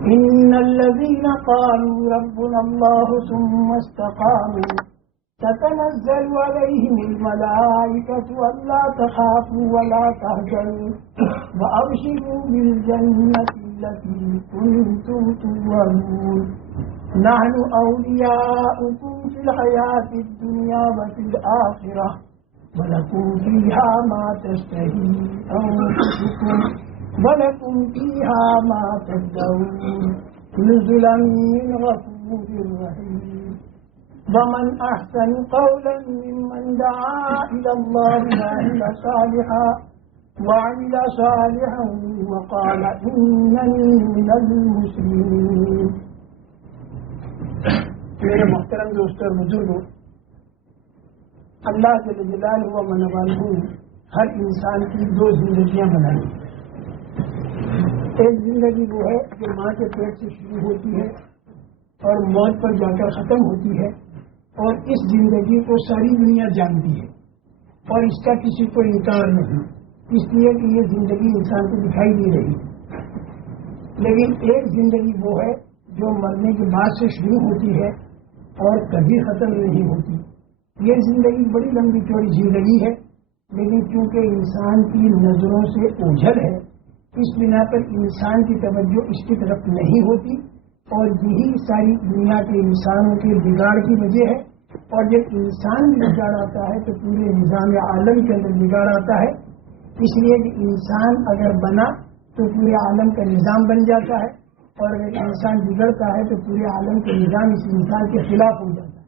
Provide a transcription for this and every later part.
إن الذين قالوا ربنا الله ثم استقاموا تتنزل عليهم الملائكة ألا تخافوا ولا تحزنوا وأبشروا بالجنة التي كنتم توعدون نحن أولياؤكم في الحياة الدنيا وفي الآخرة ولكم فيها ما تشتهي أنفسكم ولكم فيها ما تدعون نزلا من غفور رحيم ومن أحسن قولا ممن دعا إلى الله وعمل صالحا وقال إنني من المسلمين. میرے محترم دوستوں اور بزرگوں، اللہ جل جلالہ و منوالہ ہر انسان کی دو زندگیاں بنائی. ایک زندگی وہ ہے جو ماں کے پیٹ سے شروع ہوتی ہے اور موت پر جا کر ختم ہوتی ہے، اور اس زندگی کو ساری دنیا جانتی ہے اور اس کا کسی کو انکار نہیں، اس لیے کہ یہ زندگی انسان کو دکھائی دے رہی ہے. لیکن ایک زندگی وہ ہے جو مرنے کے بعد سے شروع ہوتی ہے اور کبھی ختم نہیں ہوتی. یہ زندگی بڑی لمبی چوڑی زندگی ہے، لیکن چونکہ انسان کی نظروں سے اوجھل ہے، اس بنا پر انسان کی توجہ اس کی طرف نہیں ہوتی، اور یہی ساری دنیا کے انسانوں کے بگاڑ کی وجہ ہے. اور جب انسان بگاڑ آتا ہے تو پورے نظام عالم کے اندر بگاڑ آتا ہے. اس لیے کہ انسان اگر بنا تو پورے عالم کا نظام بن جاتا ہے، اور اگر انسان بگڑتا ہے تو پورے عالم کا نظام اس انسان کے خلاف ہو جاتا ہے.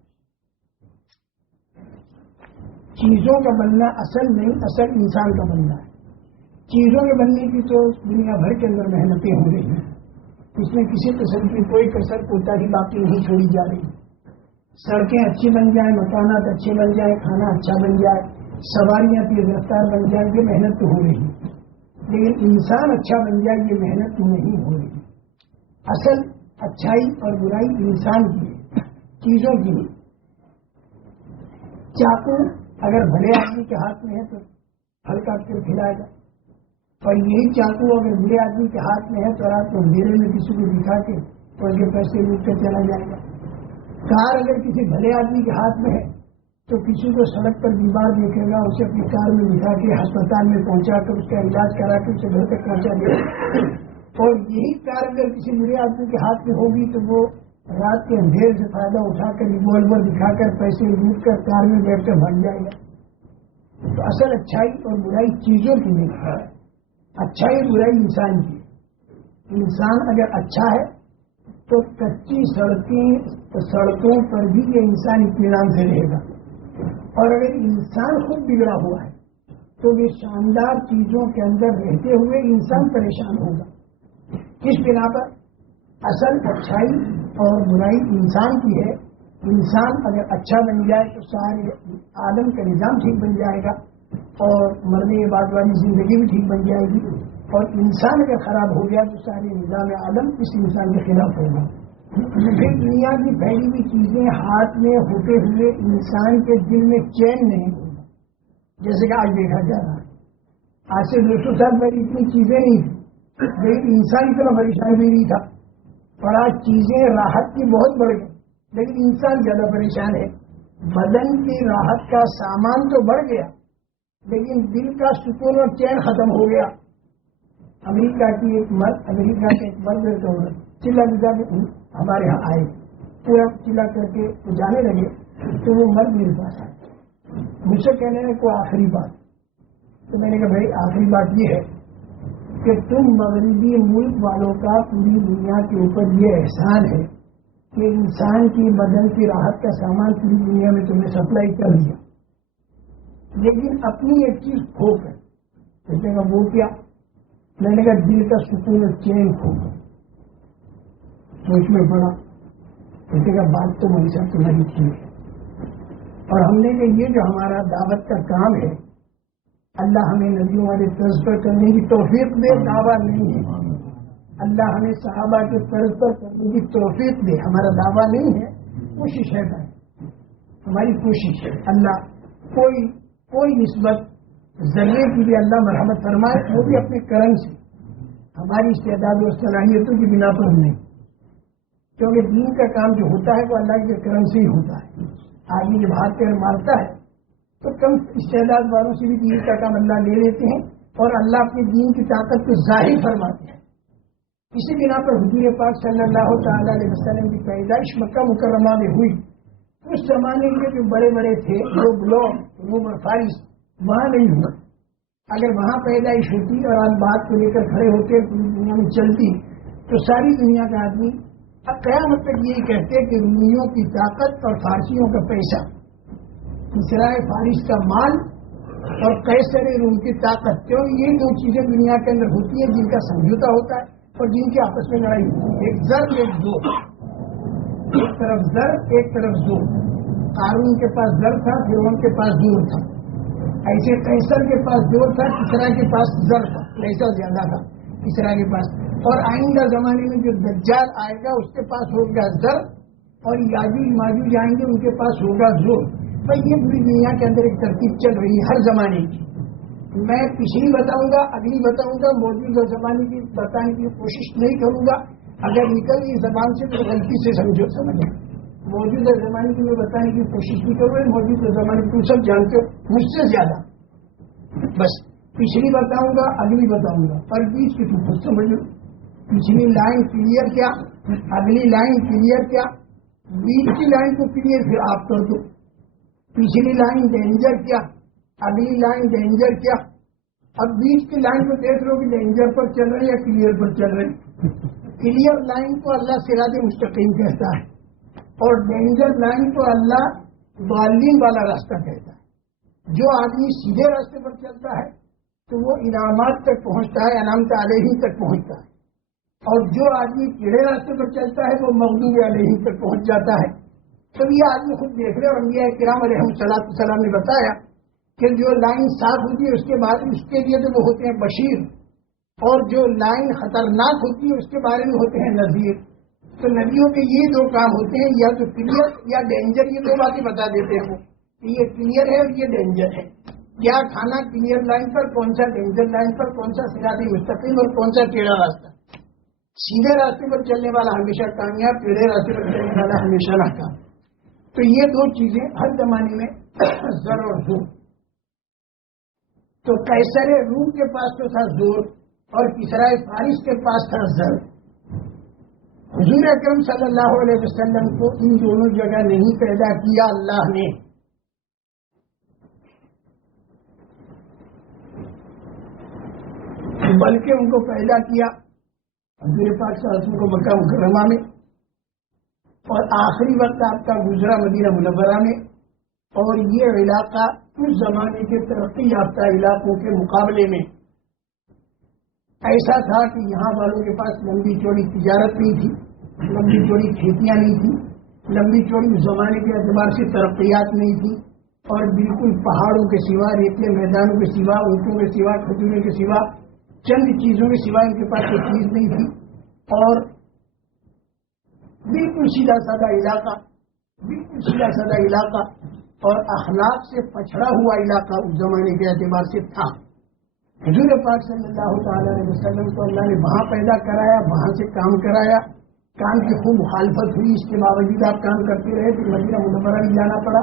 چیزوں کا بننا اصل نہیں، اصل انسان کا بننا ہے. چیزوں کے بننے کی تو دنیا بھر کے اندر محنتیں ہو رہی ہیں، اس میں کسی قسم کی کوئی کسر کوتاہی باقی نہیں چھوڑی جا رہی. سڑکیں اچھی بن جائیں، مکانات اچھے بن جائیں، کھانا اچھا بن جائے، سواریاں تیز رفتار بن جائیں، یہ محنت تو ہو رہی ہے. لیکن انسان اچھا بن جائے یہ محنت تو نہیں ہو رہی. اصل اچھائی اور برائی انسان کی ہے، چیزوں کی نہیں. چاقو اگر بھلے آدمی کے ہاتھ میں ہے تو پھل کاٹ کر کھلائے گا، اور یہی چاقو اگر برے آدمی کے ہاتھ میں ہے تو رات کو اندھیرے میں کسی کو دکھا کے اور یہ پیسے لوٹ کر چلا جائے گا. کار اگر کسی بھلے آدمی کے ہاتھ میں ہے تو کسی کو سڑک پر بیمار دیکھے گا، اسے اپنی کار میں بٹھا کے ہسپتال میں پہنچا کر اس کا علاج کرا کے اسے گھر تک پہنچا دے گا. اور یہی کار اگر کسی برے آدمی کے ہاتھ میں ہوگی تو وہ رات کے اندھیرے سے فائدہ اٹھا کر ریوالور دکھا کر پیسے لوٹ کر کار میں بیٹھ کر بھاگ جائے گا. تو اصل اچھائی اور برائی چیزوں کی نہیں ہے، اچھائی برائی انسان کی. انسان اگر اچھا ہے تو کچی سڑکوں پر بھی یہ انسان اطمینان سے رہے گا، اور اگر انسان خود بگڑا ہوا ہے تو یہ شاندار چیزوں کے اندر رہتے ہوئے انسان پریشان ہوگا. کس بنا پر؟ اصل اچھائی اور برائی انسان کی ہے. انسان اگر اچھا بن جائے تو سارے عالم کا نظام ٹھیک بن جائے گا، اور مرنے کے بعد والی زندگی بھی ٹھیک بن جائے گی. اور انسان اگر خراب ہو گیا تو سارے نظام عالم اس انسان کے خلاف ہوگا. پھر دنیا کی پھیلی ہوئی چیزیں ہاتھ میں ہوتے ہوئے انسان کے دل میں چین نہیں ہوگا. جیسے کہ آج دیکھا جا رہا ہے، آج سے 200 سال پہلے اتنی چیزیں نہیں تھیں، لیکن انسان اتنا پریشان بھی نہیں تھا. اور آج چیزیں راحت کی بہت بڑھ گئی، لیکن انسان زیادہ پریشان ہے. بدن کی راحت کا سامان تو بڑھ گیا، لیکن دل کا سکون اور چین ختم ہو گیا. امریکہ کے ایک مرد چلا بجا کے ہمارے یہاں آئے، پورا چلا کر کے جانے لگے تو وہ مرد میرے پاس آئے، مجھ سے کہنے لگے کوئی آخری بات. تو میں نے کہا بھائی آخری بات یہ ہے کہ تم مغربی ملک والوں کا پوری دنیا کے اوپر یہ احسان ہے کہ انسان کی بدن کی راحت کا سامان پوری دنیا میں تمہیں سپلائی کر دیا، لیکن اپنی ایک چیز کھو کر. کہتے ہیں وہ کیا؟ میں نے کہا دل کا سکون اور چین کھو کر. سوچ میں پڑا. کہتے ہیں بات تو میری ساتھ تمہاری ٹھیک ہے، اور ہم نے کہا یہ جو ہمارا دعوت کا کام ہے اللہ ہمیں نبیوں والے طرز پر کرنے کی توفیق دے. دعویٰ نہیں ہے، اللہ ہمیں صحابہ کے طرز پر کرنے کی توفیق دے. ہمارا دعویٰ نہیں ہے، کوشش ہے بھائی، ہماری کوشش ہے. اللہ کوئی نسبت ذریعے کی بھی اللہ مرحمت فرمائے، وہ بھی اپنے کرم سے. ہماری استعداد و صلاحیتوں کی بنا پر نہیں، کیونکہ دین کا کام جو ہوتا ہے وہ اللہ کے کرم سے ہی ہوتا ہے. آدمی جب ہاتھ پیر مارتا ہے تو کم استعداد والوں سے بھی دین کا کام اللہ لے لیتے ہیں اور اللہ اپنے دین کی طاقت کو ظاہر فرماتے ہیں. اسی بنا پر حضور پاک صلی اللہ تعالی علیہ وسلم کی پیدائش مکہ مکرمہ میں ہوئی. اس زمانے کے جو بڑے بڑے تھے لوگ روم اور فارس وہاں نہیں ہوا. اگر وہاں پیدائش ہوتی اور آپ بات کو لے کر کھڑے ہوتے پوری دنیا میں چلتی تو ساری دنیا کا آدمی اب قیامت تک یہی کہتے کہ رومیوں کی طاقت اور فارسیوں کا پیسہ، اسرائیل فارس کا مال اور قیصر روم کی طاقت، کیوں یہ دو چیزیں دنیا کے اندر ہوتی ہیں جن کا سمجھوتا ہوتا ہے اور جن کی آپس میں لڑائی ہوتی ہے. ایک زر ایک زور، ایک طرف زر ایک طرف زور. قارون کے پاس زر تھا، فرعون کے پاس زور تھا. ایسے قیصر کے پاس زور تھا، کسرا کے پاس زر تھا، پیسہ زیادہ تھا کسرا کے پاس. اور آئندہ زمانے میں جو دجال آئے گا اس کے پاس ہوگا زر اور یاجوج ماجوج آئیں گے ان کے پاس ہوگا زور. بھائی یہ پوری دنیا کے اندر ایک ترتیب چل رہی ہے ہر زمانے کی. میں پچھلی بتاؤں گا، اگلی بتاؤں گا، موجودہ زمانے کی بتانے کی کوشش نہیں کروں گا. اگر نکل گئی زبان سے تو غلطی سے سمجھے. موجودہ زمانے کی میں بتانے کی کوشش نہیں کروں گا. موجودہ زمانے کو سب جانتے ہو مجھ سے زیادہ. بس پچھلی بتاؤں گا، اگلی بتاؤں گا، پر بیچ کی تم خود سمجھ لو. پچھلی لائن کلیئر کیا، اگلی لائن کلیئر کیا، بیچ کی لائن کو کلیئر پھر آپ کر دو. پچھلی لائن ڈینجر کیا، اگلی لائن ڈینجر کیا، اب بیچ کی لائن کو دیکھ لو کہ ڈینجر پر چل رہے یا کلیئر پر چل رہے. کلیئر لائن کو اللہ صراط مستقیم کہتا ہے اور ڈینجر لائن کو اللہ ضالین والا راستہ کہتا ہے. جو آدمی سیدھے راستے پر چلتا ہے تو وہ انعامات تک پہنچتا ہے، علامت علیہ تک پہنچتا ہے، اور جو آدمی ٹیڑھے راستے پر چلتا ہے وہ مغضوب علیہ تک پہنچ جاتا ہے. تو یہ آدمی خود دیکھ رہے. اور انبیاء کرام علیہ السلام نے بتایا کہ جو لائن صاف ہوتی ہے اس کے بعد اس کے لیے تو وہ ہوتے ہیں بشیر، اور جو لائن خطرناک ہوتی ہے اس کے بارے میں ہوتے ہیں نذیر. تو نبیوں کے یہ دو کام ہوتے ہیں، یا تو کلیئر یا ڈینجر. یہ دو باتیں بتا دیتے ہیں وہ کہ یہ کلیئر ہے اور یہ ڈینجر ہے. کیا کھانا کلیئر لائن پر، کون سا ڈینجر لائن پر، کون سا صراط مستقیم اور کون سا ٹیڑھا راستہ. سیدھے راستے پر چلنے والا ہمیشہ کامیاب، ٹیڑھے راستے پر چلنے والا ہمیشہ ناکام. تو یہ دو چیزیں ہر زمانے میں زر اور زور. تو قیصر روم کے پاس تو تھا زور اور کسرا فارس کے پاس تھا زر. حضور اکرم صلی اللہ علیہ وسلم کو ان دونوں جگہ نہیں پیدا کیا اللہ نے، بلکہ ان کو پیدا کیا حضور پاک صلی اللہ علیہ وسلم کو مکہ مکرمہ میں، اور آخری وقت آپ کا گزرا مدینہ منورہ میں. اور یہ علاقہ اس زمانے کے ترقی یافتہ علاقوں کے مقابلے میں ایسا تھا کہ یہاں والوں کے پاس لمبی چوڑی تجارت نہیں تھی، لمبی چوڑی کھیتیاں نہیں تھیں، لمبی چوڑی اس زمانے کے اعتبار سے ترقیات نہیں تھی، اور بالکل پہاڑوں کے سوا، ریتلے میدانوں کے سوا، اونٹوں کے سوا، کھجوروں کے سوا، چند چیزوں کے سوا ان کے پاس کوئی چیز نہیں تھی. اور بالکل سیدھا سادہ علاقہ، بالکل سیدھا سادہ علاقہ اور اخلاق سے پچھڑا ہوا علاقہ اس زمانے کے اعتبار سے تھا. حضور پاک صلی اللہ تعالی علیہ وسلم کو اللہ نے وہاں پیدا کرایا، وہاں سے کام کرایا. کام کی خوب مخالفت ہوئی، اس کے باوجود آپ کام کرتے رہے. پھر مدینہ منورہ بھی جانا پڑا،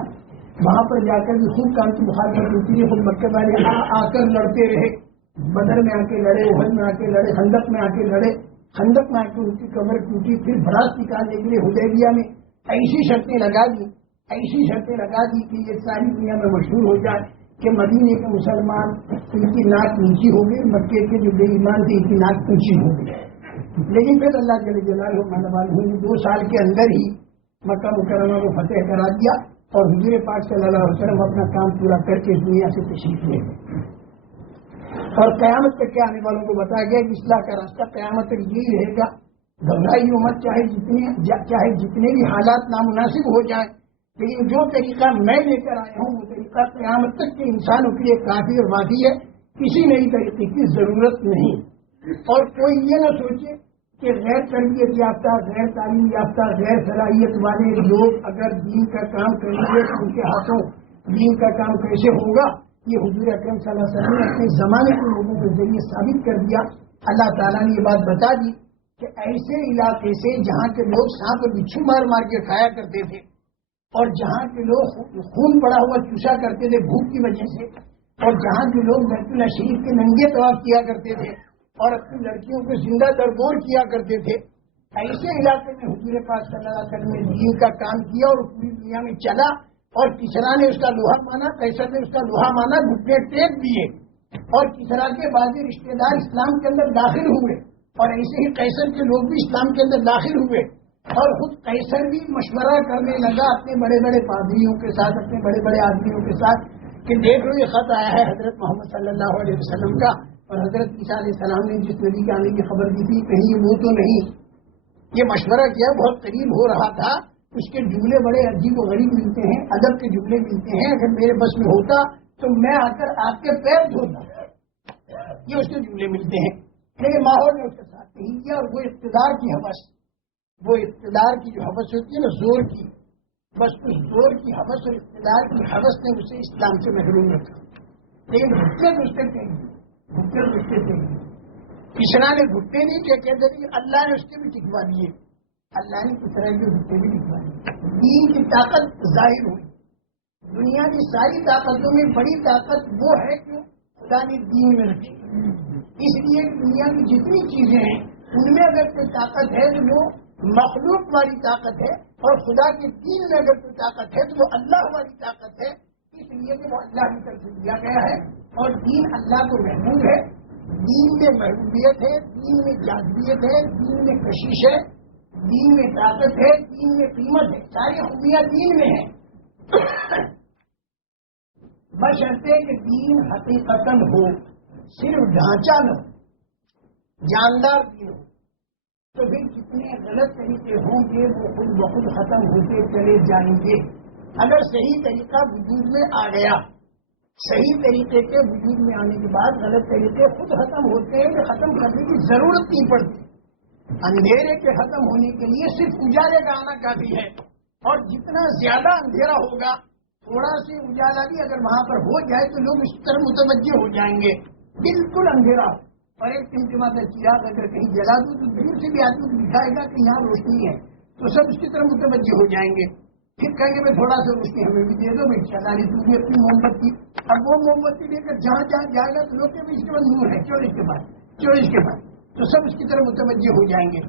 وہاں پر جا کر بھی خوب کام کی مخالفت ہوتی ہے. خود مکہ والے آ کر لڑتے رہے، بدر میں آ کے لڑے، احد میں آ کے لڑے، خندق میں آ کے لڑے. خندق میں آ کے ان کی کمر ٹوٹی. پھر بھڑاس نکالنے کے لیے حدیبیہ میں ایسی شرطیں لگا دی کہ یہ ساری دنیا میں مشہور ہو جائے کہ مدینے کے مسلمان ان کی ناک نیچی ہو گئی، مکے کے جو بے ایمان تھے ان کی ناک اونچی ہو گئی. لیکن پھر اللہ جل جلالہ نے 2 سال کے اندر ہی مکہ مکرمہ کو فتح کرا دیا اور حضور پاک صلی اللہ علیہ وسلم اپنا کام پورا کر کے اس دنیا سے تشریف لے گئے. اور قیامت تک کے آنے والوں کو بتایا گیا کہ اصلاح کا راستہ قیامت تک یہی رہے گا. گھبرائی مت، چاہے جتنے بھی حالات نامناسب ہو جائیں، لیکن جو طریقہ میں لے کر آیا ہوں وہ طریقہ قیامت تک کے انسانوں کے لیے کافی اور وافی ہے. کسی نئی طریقے کی ضرورت نہیں. اور کوئی یہ نہ سوچے کہ غیر تربیت یافتہ، غیر تعلیم یافتہ، غیر صلاحیت والے لوگ اگر دین کا کام کریں گے تو ان کے ہاتھوں دین کا کام کیسے ہوگا. یہ حضور اکرم صلی اللہ علیہ وسلم نے اپنے زمانے کے لوگوں کے ذریعے ثابت کر دیا اللہ تعالیٰ نے یہ بات بتا دی کہ ایسے علاقے سے جہاں کے لوگ سانپ اور بچھو مار مار کے کھایا کرتے تھے اور جہاں کے لوگ خون پڑا ہوا چوسا کرتے تھے بھوک کی وجہ سے، اور جہاں کے لوگ بیت اللہ شریف کے ننگے طواف کیا کرتے تھے اور اپنی لڑکیوں کو زندہ درگور کیا کرتے تھے، ایسے علاقے میں حضور پاک صلی اللہ علیہ وسلم نے دین کا کام کیا اور پوری دنیا میں چلا، اور کسرا نے اس کا لوہا مانا، قیصر نے اس کا لوہا مانا، گھٹنے ٹیک دیے، اور کسرا کے بعض رشتے دار اسلام کے اندر داخل ہوئے، اور ایسے ہی قیصر کے لوگ بھی اسلام کے اندر داخل ہوئے، اور خود قیصر بھی مشورہ کرنے لگا اپنے بڑے بڑے پادریوں کے ساتھ، اپنے بڑے بڑے آدمیوں کے ساتھ کہ دیکھ لو یہ خط آیا ہے حضرت محمد صلی اللہ علیہ وسلم کا، اور حضرت عیسیٰ علیہ السلام نے جس نبی کے آنے کی خبر دی تھی کہیں یہ وہ تو نہیں۔ یہ مشورہ کیا، بہت قریب ہو رہا تھا، اس کے جملے بڑے عجیب و غریب ملتے ہیں، ادب کے جملے ملتے ہیں، اگر میرے بس میں ہوتا تو میں آ کر آپ کے پیر دھوتا، یہ اس کے جملے ملتے ہیں، لیکن ماحول نے اس کے ساتھ نہیں کیا، اور وہ اقتدار کی حوث، وہ اقتدار کی جو حوث ہوتی ہے نا زور کی، بس اس زور کی حوث اور اقتدار کی حوث نے اسے اسلام سے محروم رکھا، لیکن گھٹنے تو اس کے تھے، گھٹنے تو اس کے تھے، کسرا نے گھٹنے نہیں کیا، کہتے تھے اللہ نے اس کے بھی ٹکوا دیے، اللہ نے کسرا کے گھٹنے بھی ٹکوا دیے، دین کی طاقت ظاہر ہوئی۔ دنیا کی ساری طاقتوں میں بڑی طاقت وہ ہے کہ خدا نے دین میں رکھی، اس لیے دنیا کی جتنی چیزیں ہیں ان میں اگر کوئی طاقت ہے تو وہ مخلوق والی طاقت ہے، اور خدا کے دین میں اگر کوئی طاقت ہے تو وہ اللہ والی طاقت ہے، اس لیے کہ وہ اللہ کی طرف سے دیا گیا ہے، اور دین اللہ کو محبوب ہے، دین میں محبوبیت ہے، دین میں جاذبیت ہے، دین میں کشش ہے، دین میں طاقت ہے، دین میں قیمت ہے، ساری خوبیاں دین میں ہیں، بشرطے کہ دین حقیقتاً ہو، صرف ڈھانچہ نہ ہو، جاندار دین ہو، تو پھر کتنے غلط طریقے ہوں گے وہ خود بخود ختم ہوتے چلے جائیں گے۔ اگر صحیح طریقہ وجود میں آ گیا، صحیح طریقے کے وجود میں آنے کے بعد غلط طریقے خود ختم ہوتے ہیں، کہ ختم کرنے کی ضرورت نہیں پڑتی، اندھیرے کے ختم ہونے کے لیے صرف اجالے کا آنا کافی ہے، اور جتنا زیادہ اندھیرا ہوگا، تھوڑا سی اجالا بھی اگر وہاں پر ہو جائے تو لوگ اس طرح متوجہ ہو جائیں گے، بالکل اندھیرا اور ایک ٹمٹماتا چراغ اگر کہیں جلا دوں تو دور سے بھی آدمی دکھائے گا کہ یہاں روشنی ہے، تو سب اس کی طرف متوجہ ہو جائیں گے، پھر کہیں گے تھوڑا سا روشنی ہمیں بھی دے دو، میں چلانی تو بھی اپنی موم بتی، اب وہ موم بتی لے کر جہاں جہاں جائے گا تو لوگ کے بھی اس کے بعد نور ہے، چوڑ اس کے بعد تو سب اس کی طرف متوجہ ہو جائیں گے۔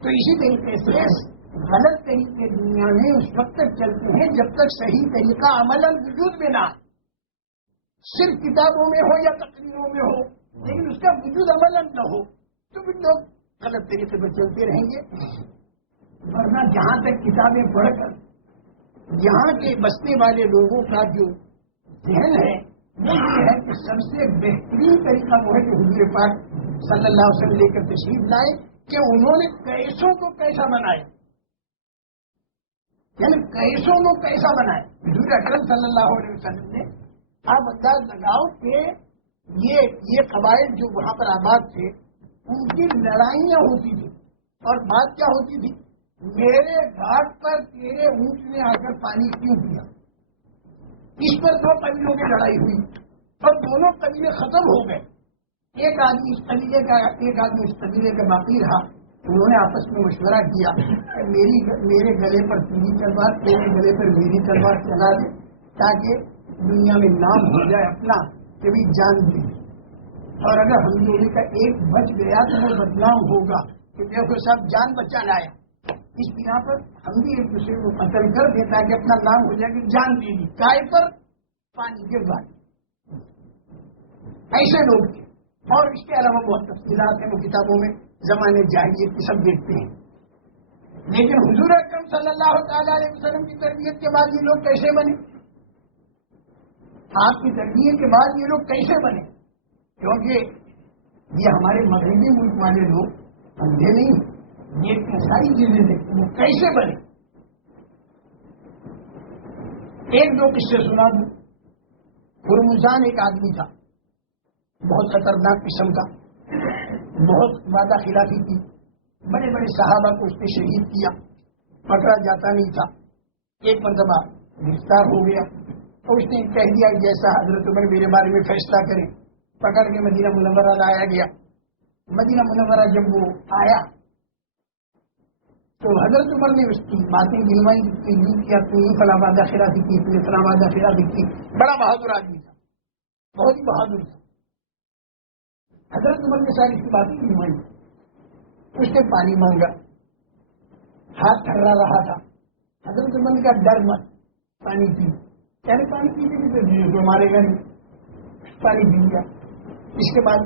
تو اسی طریقے سے غلط طریقے دنیا میں اس وقت تک چلتے ہیں جب تک صحیح طریقہ عملاً وجود میں نہ، صرف کتابوں میں ہو یا تقریروں میں ہو، لیکن اس کا وجود عملاً نہ ہو، تو پھر لوگ غلط طریقے پر چلتے رہیں گے۔ ورنہ جہاں تک کتابیں پڑھ کر یہاں کے بسنے والے لوگوں کا جو ذہن ہے وہ یہ ہے کہ سب سے بہترین طریقہ وہ ہے کہ حضور پاک صلی اللہ علیہ وسلم لے کر تشریف لائے کہ انہوں نے کیسوں کو کیسا بنایا، یعنی کیسوں کو کیسا بنایا حضور اکرم صلی اللہ علیہ وسلم نے۔ آپ انداز لگاؤ کہ یہ قبائل جو وہاں پر آباد تھے ان کی لڑائیاں ہوتی تھی، اور بات کیا ہوتی تھی، میرے گھاٹ پر تیرے اونٹ نے آ کر پانی کیوں پیا، اس پر دو قبیلوں کی لڑائی ہوئی اور دونوں قبیلے ختم ہو گئے، ایک آدمی اس قبیلے کا ایک آدمی اس قبیلے کا باقی رہا، انہوں نے آپس میں مشورہ کیا کہ میرے گلے پر تیری تلوار، تیرے گلے پر میری تلوار چلا دے تاکہ دنیا میں نام ہو جائے اپنا کہ بھی جان دی، اور اگر ہم لوگوں کا ایک بچ گیا تو وہ بدنام ہوگا کہ دیکھو سب جان بچا لایا، اس بنا پر ہم بھی ایک دوسرے کو قتل کر دے تاکہ اپنا نام ہو جائے کہ جان دی دی گائے پر پانی کے بعد، ایسے لوگ تھے۔ اور اس کے علاوہ بہت تفصیلات ہیں، وہ کتابوں میں زمانے جاہلیت کی سب دیکھتے ہیں، لیکن حضور اکرم صلی اللہ تعالی علیہ وسلم کی تربیت کے بعد یہ لوگ کیسے بنے، آپ کی تربیت کے بعد یہ لوگ کیسے بنے، کیونکہ یہ ہمارے مغربی ملک والے لوگ اندھے نہیں، یہ ساری چیزیں دیکھتے ہیں، کیسے بنے۔ ایک دو قصے سنا دوں۔ ہرمزان ایک آدمی تھا، بہت خطرناک قسم کا، بہت وعدہ خلافی کی، بڑے بڑے صحابہ کو اس نے شہید کیا، پکڑا جاتا نہیں تھا، ایک مرتبہ گرفتار ہو گیا تو اس نے کہہ دیا جیسا حضرت عمر میرے بارے میں فیصلہ کریں، پکڑ کے مدینہ منورہ لایا گیا، مدینہ منورہ جب وہ آیا تو حضرت عمر نے اس کی باتیں گنوائی کیا، تو فلاں وعدہ خلافی کی، تو فلاں وعدہ خلافی کی. بڑا بہادر آدمی تھا، بہت ہی بہادر تھا. حضرت عمر نے ساری اس کی باتیں گنوائی. اس نے پانی مانگا، ہاتھ تھرا رہا تھا. حضرت عمر نے کہا ڈر مت، پانی پی. یعنی پانی پینے تو مارے گا نہیں. پانی پی لیا. اس کے بعد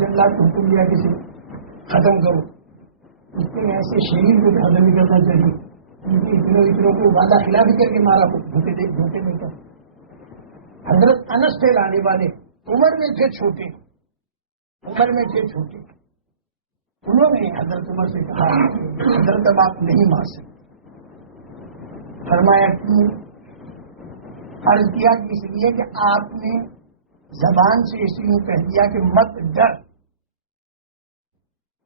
جنگلات کو حکم دیا کسی ختم کرو. اس کے ایسے شریر کو ختم نہیں کرنا چاہیے. ان کے اتنوں کو وعدہ خلافی کر کے مارا، دھوکے نہیں کر. حضرت انس تھے لانے والے، عمر میں تھے چھوٹے، انہوں نے حضرت عمر سے کہا حضرت اب آپ نہیں مار سکتے. فرمایا کیوں؟ عرض کیا کہ اس لیے کہ آپ نے زبان سے اسی میں کہہ دیا کہ مت ڈر،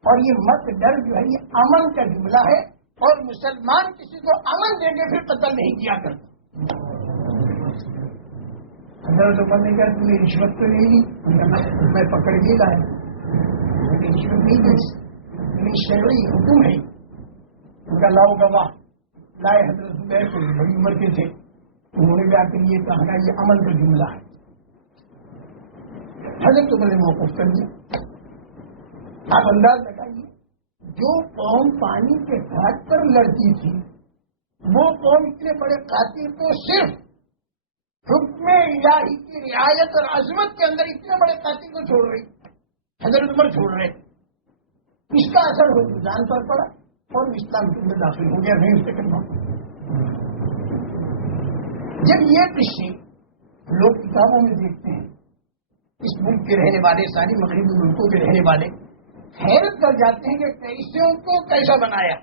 اور یہ مت ڈر جو ہے یہ امن کا جملہ ہے، اور مسلمان کسی کو امن دے کے پھر قتل نہیں کیا کرتے. حضرت عمر نے کہا تم نے رشوت تو نہیں لی؟ میں پکڑ کے لایا، رشوت نہیں دی، یہ شرعی حکم ہے. ان کا لاؤ گواہ لائے. حضرت زبیر کو بڑی عمر کے تھے، انہوں نے جا کے یہ کہا یہ امن کا جملہ ہے. حضرت عمر نے موقف کر دیا. آپ انداز لگائیے، جو قوم پانی کے گھاٹ پر لڑتی تھی وہ قوم اتنے بڑے قاتل تو صرف حکم الہی کی رعایت اور عظمت کے اندر اتنے بڑے قاتل کو چھوڑ رہی. حضرت عمر چھوڑ رہے. اس کا اثر ہو جان پر پڑا اور اسلام کے اندر داخل ہو گیا. نہیں اس سے کرنا. جب یہ قصے لوگ کتابوں میں دیکھتے ہیں، اس ملک کے رہنے والے، ساری مغربی ملکوں کے رہنے والے حیرت کر جاتے ہیں کہ کیسوں کو کیسا بنایا.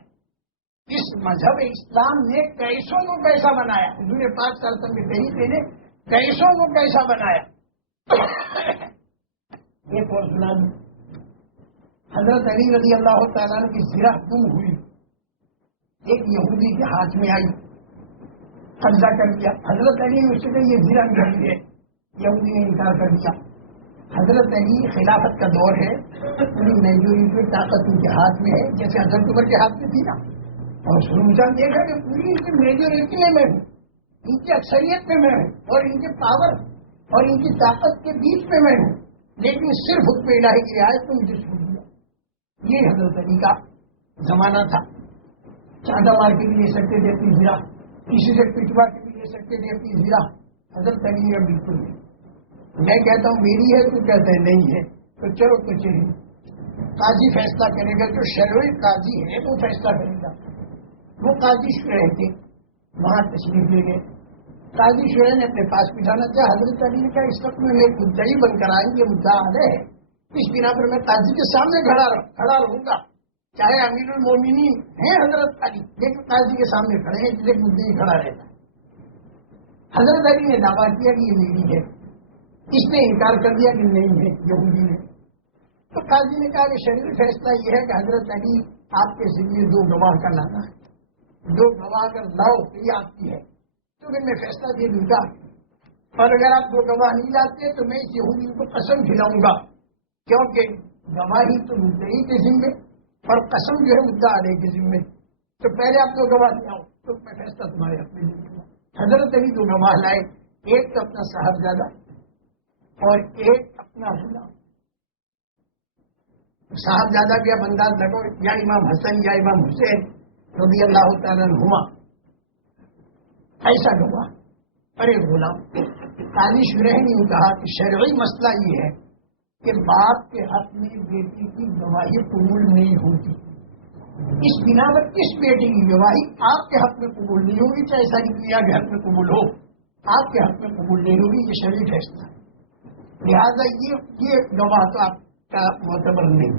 اس مذہب اسلام نے کیسوں کو کیسا بنایا. حضور پاک صلی اللہ علیہ وسلم کے طریقے نے کیسوں کو کیسا بنایا. ایک اور سنا دوں. حضرت علی رضی اللہ تعالیٰ عنہ کی زرہ گم ہوئی، ایک یہودی کے ہاتھ میں آئی، قبضہ کر دیا. حضرت علی نے اس سے یہ زرہ نہیں ہے، یہودی نے انکار کر دیا. حضرت علی خلافت کا دور ہے، پوری میجورٹی طاقت ان کے ہاتھ میں ہے، جیسے حضرت عمر کے ہاتھ میں تھی نا. اور سلوچان دیکھا کہ پوری ان کی میجورٹی میں میں ہوں، ان کی اکثریت میں میں ہوں، اور ان کے پاور اور ان کی طاقت کے بیچ میں میں ہوں، لیکن صرف حکم الہی کی رعایت کو مجھے چھوڑ دیا. یہ حضرت علی کا زمانہ تھا. چاندہ مار کے بھی لے سکتے تھے اپنی زرہ، کسی سے پٹوا کے بھی لے سکتے تھے اپنی زرہ. حضرت علی نے بالکل نہیں. میں کہتا ہوں میری ہے، تو کہتے ہیں نہیں ہے، تو چلو کچہری قاضی فیصلہ کرے گا. جو شرعی قاضی ہے وہ فیصلہ کرے گا. وہ قاضی شرح تھے، وہاں تشریف لے گئے. قاضی شرح نے اپنے پاس بٹھانا چاہا. حضرت علی نے کہا اس وقت میں ایک مدعی بن کر آئیں گے، مدعا علیہ ہے، اس بنا پر میں قاضی کے سامنے کھڑا رہوں گا. چاہے امیر المومنین ہیں حضرت علی، لیکن قاضی کے سامنے کھڑے ہیں، ایک مدعی کھڑا رہتا. حضرت علی نے دعویٰ کیا کہ یہ میری ہے. اس نے انکار کر دیا کہ نہیں ہے، یہودی نے. تو قاضی نے کہا کہ شرعی فیصلہ یہ ہے کہ حضرت علی آپ کے ذریعے 2 گواہ کا لانا ہے. 2 گواہ اگر لاؤ تو یہ آپ کی ہے، تو پھر میں فیصلہ دے دوں گا. اور اگر آپ 2 گواہ نہیں لاتے تو میں اس یہودی کو قسم کھلاؤں گا، کیونکہ گواہی تو مدعی کے ذمے اور قسم جو ہے مدعا علیہ کے ذمے. تو پہلے آپ 2 گواہ لے آؤ تو میں فیصلہ تمہارے حق میں دوں گا. حضرت علی 2 گواہ لائے، ایک تو اپنا صاحبزادہ اور ایک اپنا غلام. صاحبزادہ کے اب انداز لگو، یا امام حسن یا امام حسین رضی اللہ تعالیٰ عنہما، ایسا گواہ. ارے غلام. قاضی شرح نے کہا کہ شرعی مسئلہ یہ ہے کہ باپ کے حق میں بیٹی کی گواہی قبول نہیں ہوتی. اس بنا پر کس بیٹی کی گواہی آپ کے حق میں قبول نہیں ہوگی، چاہے ساری دنیا کے حق میں قبول ہو، آپ کے حق میں قبول نہیں ہوگی. یہ شرعی فیصلہ ہے. لہٰذا یہ گواہ تو آپ کا معتبر نہیں،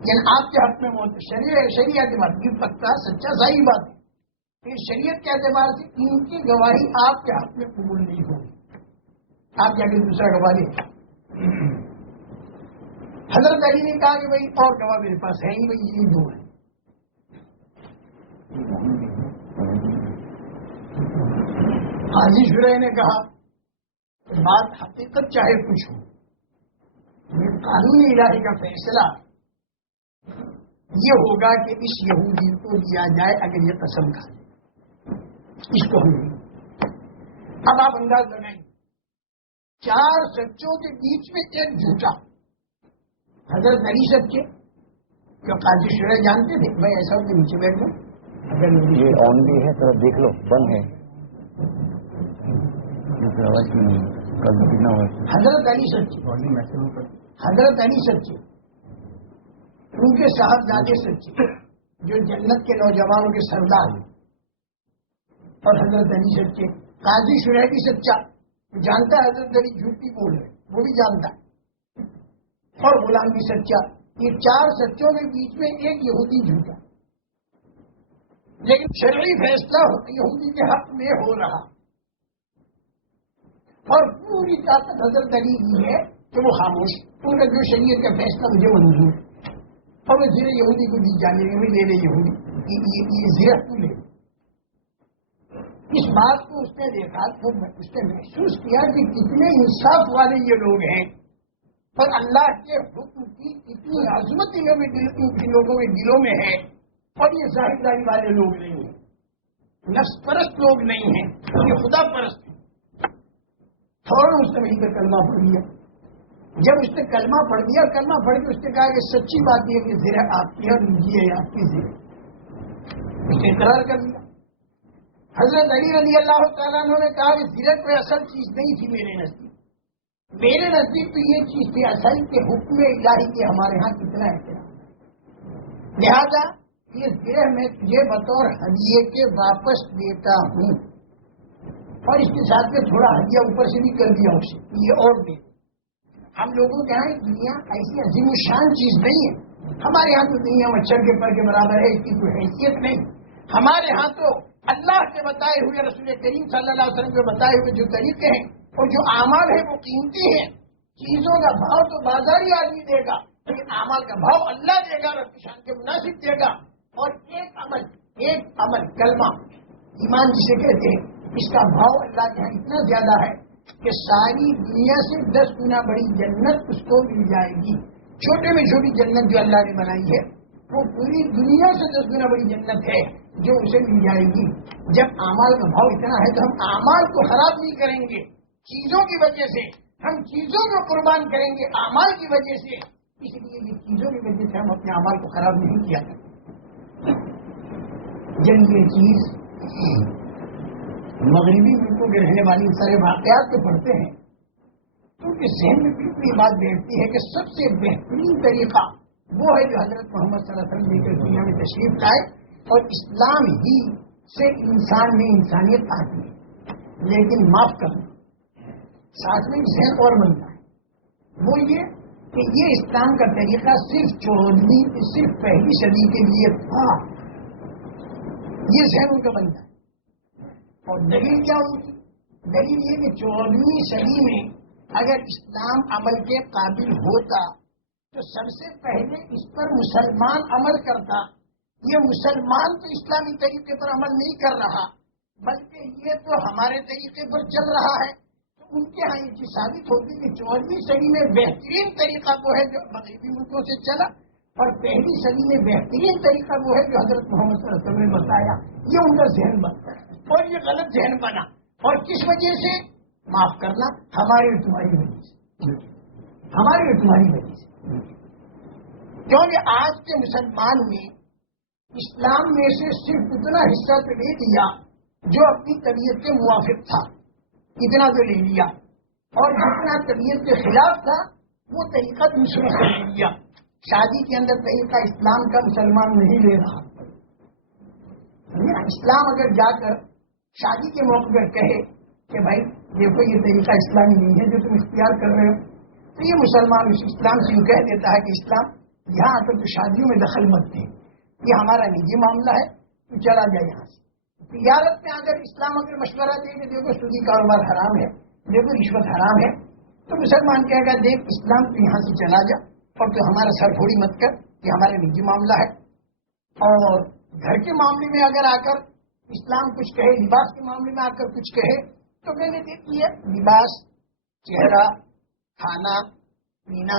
یعنی آپ کے حق میں شریعت کے بعد یہ پکا سچا صحیح بات ہے. پھر شریعت کے اعتبار سے ان کی گواہی آپ کے حق میں قبول نہیں ہوگی. آپ جا کے دوسرا گواہ لیں. حضرت علی نے کہا کہ بھائی اور گواہ میرے پاس ہے ہی، بھائی یہی 2 ہیں. قاضی شرح نے کہا بات حقیقت چاہے کچھ ہو، میں قانون الہی کا فیصلہ یہ ہوگا کہ اس یہودی کو دیا جائے اگر یہ قسم کھائے، اس کو ہم نہیں۔ اب آپ انداز لگائیں، 4 سچوں کے بیچ میں ایک جھوٹا، حضرت علی سچے، جو قاضی شرح جانتے تھے بھائی ایسا ہو کے نیچے بیٹھ لو، اگر یہ آن بھی ہے ذرا دیکھ لو، بند ہے آواز کیوں نہیں؟ حضرت علی سچے، حضرت علی سچے، ان کے صاحبزادے سچے جو جنت کے نوجوانوں کے سردار ہیں، اور حضرت علی سچے، قاضی شرح بھی سچا، جانتا ہے حضرت علی جھوٹ بھی بول رہے وہ بھی جانتا ہے، اور غلام بھی سچا۔ یہ 4 سچوں کے بیچ میں ایک یہودی جھوٹا، لیکن شرعی فیصلہ یہودی کے حق میں ہو رہا، اور پوری طاقت حضرت علی کی ہے کہ وہ خاموش، ان کا جو شریعت کا فیصلہ مجھے منظور، اور وہ زیر یہودی کو دی جانے میں لے لے یہودی یہ زیرت کو لے۔ اس بات کو اس نے دیکھا تو اس نے محسوس کیا کہ کتنے انصاف والے یہ لوگ ہیں، اور اللہ کے حکم کی کتنی عظمت ان لوگوں کے دلوں میں ہے، اور یہ ظاہر داری والے لوگ نہیں ہیں، نفس پرست لوگ نہیں ہیں، یہ خدا پرست ہیں۔ فوراً اس نے وہیں پہ کلمہ پڑھ لیا۔ جب اس نے کلمہ پڑھ دیا، کلمہ پڑھ کے اس نے کہا کہ سچی بات یہ کہ زیرہ آپ کی اور لیجیے آپ کی زیرہ، اس نے اقرار کر دیا۔ حضرت علی رضی اللہ تعالیٰ عنہ نے کہا کہ زیرہ کوئی اصل چیز نہیں تھی میرے نزدیک، میرے نزدیک تو یہ چیز تھی اصل کے حکم الہی کے ہمارے ہاں کتنا احترام، لہذا یہ زیرہ میں تجھے بطور ہدیے کے واپس دیتا ہوں، اور اس کے ساتھ میں تھوڑا ہدیہ اوپر سے بھی کر دیا اسے، یہ اور دے۔ ہم لوگوں کے یہاں دنیا ایسی عظیم الشان چیز نہیں ہے، ہمارے یہاں تو دنیا مچھر کے پر کے برابر ہے، اس کی کوئی حیثیت نہیں۔ ہمارے ہاں تو اللہ کے بتائے ہوئے، رسول کریم صلی اللہ علیہ وسلم کے بتائے ہوئے جو طریقے ہیں اور جو اعمال ہیں وہ قیمتی ہیں۔ چیزوں کا بھاؤ تو بازاری آدمی دے گا، لیکن اعمال کا بھاؤ اللہ دے گا، رب کی شان کے مناسب دے گا۔ اور ایک عمل کلمہ ایمان جسے کہتے ہیں، اس کا بھاؤ اللہ کے یہاں اتنا زیادہ ہے کہ ساری دنیا سے 10 گنا بڑی جنت اس کو مل جائے گی۔ چھوٹے میں چھوٹی جنت جو اللہ نے بنائی ہے وہ پوری دنیا سے 10 گنا بڑی جنت ہے جو اسے مل جائے گی۔ جب اعمال کا بھاؤ اتنا ہے تو ہم اعمال کو خراب نہیں کریں گے چیزوں کی وجہ سے، ہم چیزوں کو قربان کریں گے اعمال کی وجہ سے، اس لیے یہ چیزوں کی وجہ سے ہم اپنے اعمال کو خراب نہیں کیا کرتے۔ جب یہ چیز مغربی ملکوں کے رہنے والی سارے واقعات کو پڑھتے ہیں تو ان کے ذہن میں بالکل یہ بات بیٹھتی ہے کہ سب سے بہترین طریقہ وہ ہے جو حضرت محمد صلی اللہ علیہ وسلم کے دنیا میں تشریف لائے، اور اسلام ہی سے انسان میں انسانیت آتی ہے، لیکن معاف کرنا ساتھ میں ذہن اور بنتا ہے، وہ یہ کہ یہ اسلام کا طریقہ صرف پہلی صدی کے لیے تھا، یہ ذہن ان کا بنتا ہے۔ اور دلیل کیا ہوگی؟ دلیل یہ کہ 14ویں صدی میں اگر اسلام عمل کے قابل ہوتا تو سب سے پہلے اس پر مسلمان عمل کرتا۔ یہ مسلمان تو اسلامی طریقے پر عمل نہیں کر رہا، بلکہ یہ تو ہمارے طریقے پر چل رہا ہے، تو ان کے یہاں یہ چیز ثابت ہوتی کہ 14ویں صدی میں بہترین طریقہ وہ ہے جو مغربی ملکوں سے چلا، اور پہلی صدی میں بہترین طریقہ وہ ہے جو حضرت محمد صلی اللہ علیہ وسلم نے بتایا۔ یہ ان کا ذہن بنتا ہے، اور یہ غلط ذہن بنا، اور کس وجہ سے؟ معاف کرنا ہماری اور تمہاری وجہ سے، ہماری اور تمہاری وجہ سے، کیونکہ آج کے مسلمان نے اسلام میں سے صرف اتنا حصہ تو لے لیا جو اپنی طبیعت کے موافق تھا، اتنا تو لے لیا، اور جتنا طبیعت کے خلاف تھا وہ طریقہ دوسروں سے لے لیا۔ شادی کے اندر طریقہ اسلام کا مسلمان نہیں لے رہا۔ اسلام اگر جا کر شادی کے موقع پر کہے کہ بھائی دیکھو یہ طریقہ اسلامی نہیں ہے جو تم اختیار کر رہے ہو، تو یہ مسلمان اس اسلام سے یوں کہہ دیتا ہے کہ اسلام یہاں آ کر تو شادیوں میں دخل مت دے، یہ ہمارا نجی معاملہ ہے، تو چلا جائے یہاں سے۔ تجارت میں اگر اسلام اگر مشورہ دے کہ دیکھو سودی کاروبار حرام ہے، دیکھو رشوت حرام ہے، تو مسلمان کہے گا دیکھ اسلام تو یہاں سے چلا جا، اور تو ہمارا سر پھوڑی مت کر، یہ ہمارا نجی معاملہ ہے۔ اور گھر کے معاملے میں اگر آ کر اسلام کچھ کہے، لباس کے معاملے میں آ کر کچھ کہے، تو میں نے دیکھی ہے لباس، چہرہ، کھانا پینا،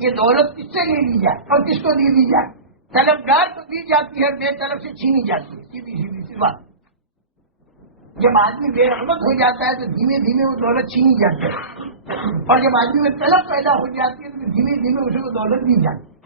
یہ دولت کس سے لے لی جائے اور کس کو دے دی جائے؟ طلبگار کو دی جاتی ہے، بے طلب سے چھینی جاتی ہے، سیدھی سیدھی سی بات۔ جب آدمی بے رغبت ہو جاتا ہے تو دھیمے دھیمے وہ دولت چھینی جاتی ہے، اور جب آدمی میں طلب پیدا ہو جاتی ہے تو دھیمے دھیمے اسے وہ دولت دی جاتی ہے۔